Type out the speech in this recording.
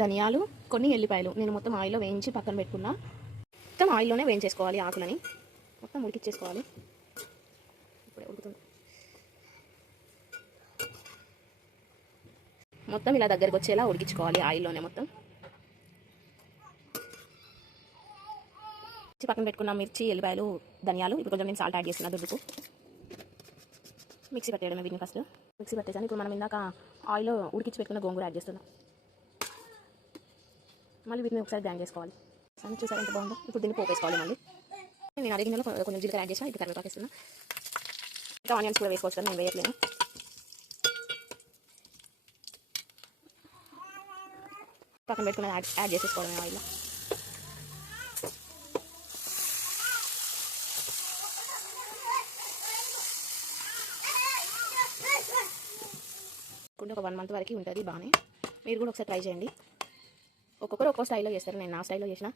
ధనియాలు, కొన్ని ఎల్లిపాయలు నేను మొత్తం ఆయిల్లో వేయించి పక్కన పెట్టుకున్నా. మొత్తం ఆయిల్లోనే వేయించేసుకోవాలి. ఆకులని మొత్తం ఉడికిచ్చేసుకోవాలి. ఇప్పుడే ఉడుకుతుంది. మొత్తం ఇలా దగ్గరకు వచ్చేలా ఉడికించుకోవాలి ఆయిల్లోనే మొత్తం. పక్కన పెట్టుకున్న మిర్చి, ఎల్లిపాయలు, ధనియాలు ఇప్పుడు కొంచెం నేను సాల్ట్ యాడ్ చేస్తున్నా దుడ్డుకు. మిక్సీ పట్టేయడమే వీటిని. ఫస్ట్ మిక్సీ పట్టేసాను. ఇప్పుడు మనం ఇందాక ఆయిల్లో ఉడికించి పెట్టుకున్న గోంగూర యాడ్ చేస్తున్నాం. మళ్ళీ వీటిని ఒకసారి గ్రైండ్ చేసుకోవాలి. అని చూసారు ఎంత బాగుందో. ఇప్పుడు దీన్ని పోపేసుకోవాలి. మళ్ళీ నేను అదే గిన్నెలో కొంచెం జీలకర్ర యాడ్ చేసిన. ఇప్పుడు కరివేపాకు వేస్తున్నా. ఇంకా ఆనియన్స్ కూడా వేసుకోవచ్చు, నేను వేయట్లేను. పక్కన పెట్టుకుని యాడ్ చేసేసుకోవడమే ఆయిల్లో. ఒక 1 month వరకు ఉంటుంది బాగానే. మీరు కూడా ఒకసారి ట్రై చేయండి. ఒక్కొక్కరు ఒక్కో స్టైల్లో చేస్తారు. నేను నా స్టైల్లో చేసిన.